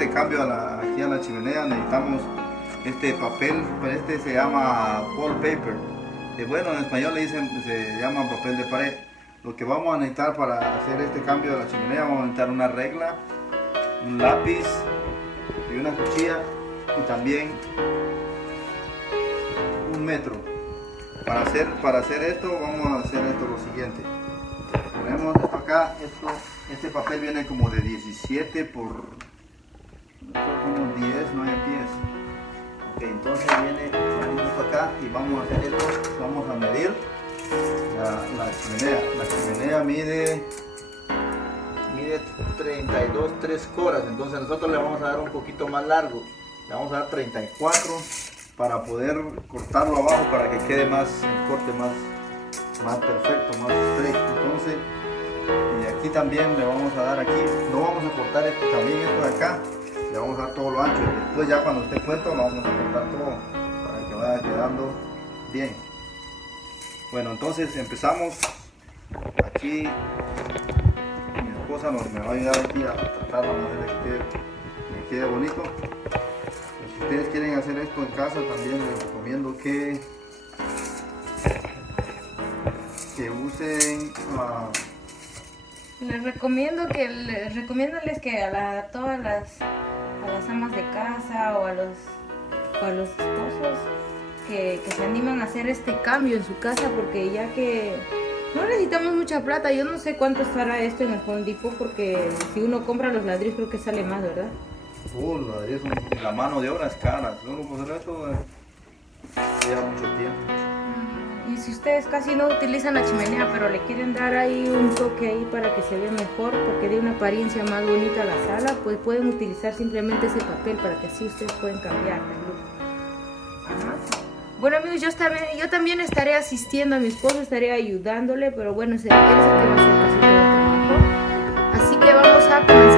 este cambio aquí a la chimenea necesitamos este papel, pero este se llama wallpaper. Bueno, en español se llama papel de pared. Lo que vamos a necesitar para hacer este cambio de la chimenea, vamos a necesitar una regla, un lápiz y una cuchilla y también un metro. Para hacer esto vamos a hacer lo siguiente. Ponemos esto acá, este papel viene como de 17 por como 10, 9 pies. Ok, entonces ponemos esto acá y vamos a hacer esto, vamos a medir la chimenea. La chimenea mide 32, 3 coras, entonces nosotros le vamos a dar un poquito más largo, le vamos a dar 34 para poder cortarlo abajo para que quede el corte más perfecto, más straight. Entonces, y aquí también le vamos a dar aquí, no vamos a cortar también esto de acá, le vamos a dar todo lo ancho y después ya cuando esté puesto lo vamos a cortar todo para que vaya quedando bien. Bueno, entonces empezamos. Aquí mi esposa me va a ayudar aquí a tratar la manera que quede bonito. Si ustedes quieren hacer esto en casa, también les recomiendo que usen les recomiéndoles que a todas las amas de casa o a los esposos que se animan a hacer este cambio en su casa, porque ya que no necesitamos mucha plata. Yo no sé cuánto estará esto en el Home Depot, porque si uno compra los ladrillos creo que sale más, ¿verdad? La mano de obra es cara, solo por hacer esto lleva mucho tiempo. Y si ustedes casi no utilizan la chimenea, pero le quieren dar ahí un toque ahí para que se vea mejor, porque dé una apariencia más bonita a la sala, pues pueden utilizar simplemente ese papel para que así ustedes pueden cambiar el look. Ajá. Bueno amigos, yo también estaré asistiendo a mi esposo, estaré ayudándole, pero bueno, él es el que va a hacer casi todo el trabajo. Así que vamos a comenzar.